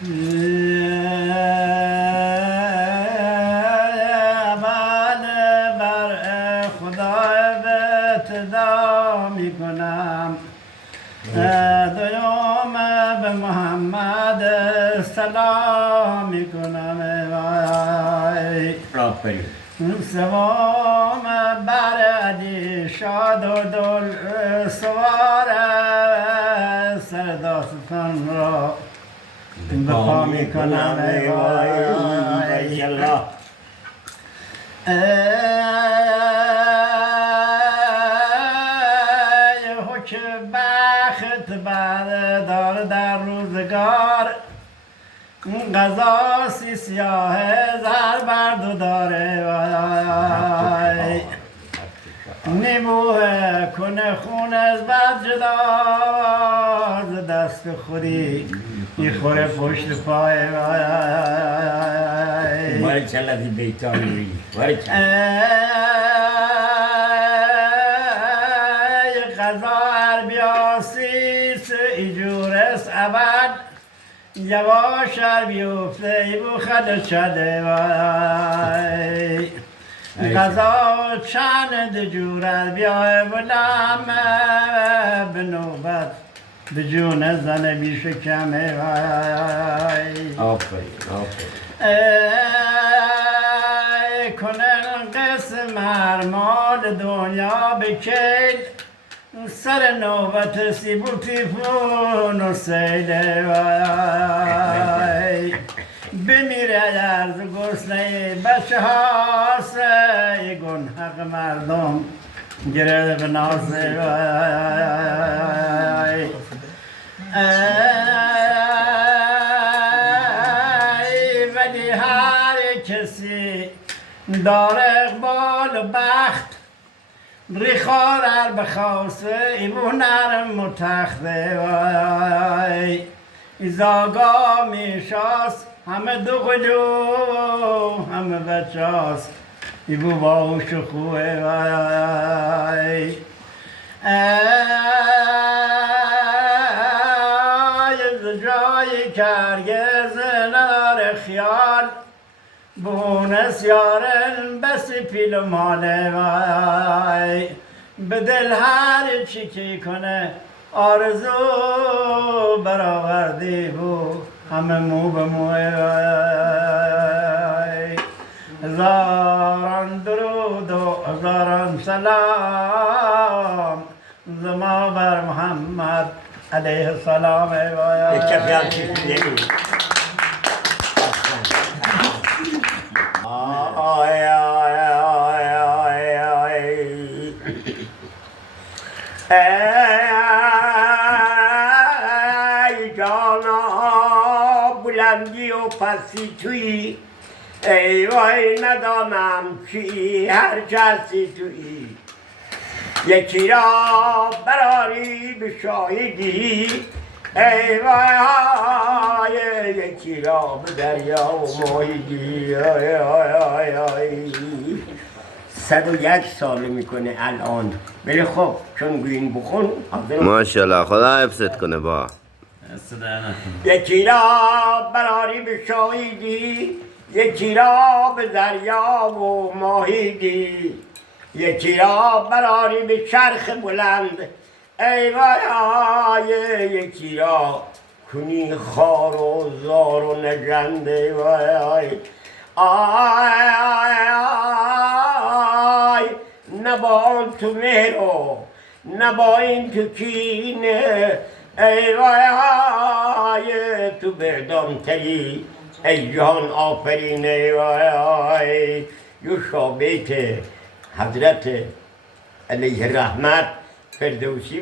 من بر خدا ابتدا میکنم، دوم به محمد سلام میکنم، سوم بر علی شاد و دل سوار سرداستان را بپا میکنم. ای حکم بخت بردار در روزگار، قضا سیاه زر بردو داره، نموه کنه خون از بد جدا ز دست خودی میخوره پشت پای. بارکالله دی بیتاری قضا هر بیاسیس ایجورس ابد، یواش هر بیفته ای بو خد چده، قضا چند جورت بیای بلم به نوبت به جون زن بی شکمه. کنن قسم هر مال دنیا بکیل، سر نوبت سیبو تیفون و سیله، بمیره درز گسنه بچه ها سیگون حق مردم گره به نازه. ولی هر کسی داره اقبال و بخت، ریخار هر بخواسته ایمو نرم و تخته، ایزاگاه میشاست همه دو قلو همه بچه هاست ایبو باوش و خوه. جایی که هرگز نداره خیال، بونس یارن بس پیل و ماله، به دل هر چی که کنه آرزو برآوردی بود همه مو به موه. هزاران درود و هزاران سلام زما بر محمد علیه السلام. ای جانا بلندی و پسی توی، ای وای ندانم چی هر کسی توی، یکی را براری به شاهدی، ای وای یکی را به دریا و ماهیگی. 101 سال میکنه الان، ولی خب چون گوین بخون ماشاءالله خدا حفظت کنه. با یکی را براری به شاهیدی، یکی را به دریا و ماهیگی، یکی را براری به چرخ بلند، ای وای یکی را کنی خار و زار و نژند، ای وای آی نه با آن تو مهر و نه با این تو کینه، ای وای تو بردان تری ای جهان آفرینه، ای وای یوشا بیت حضرت علیه رحمت فردوسی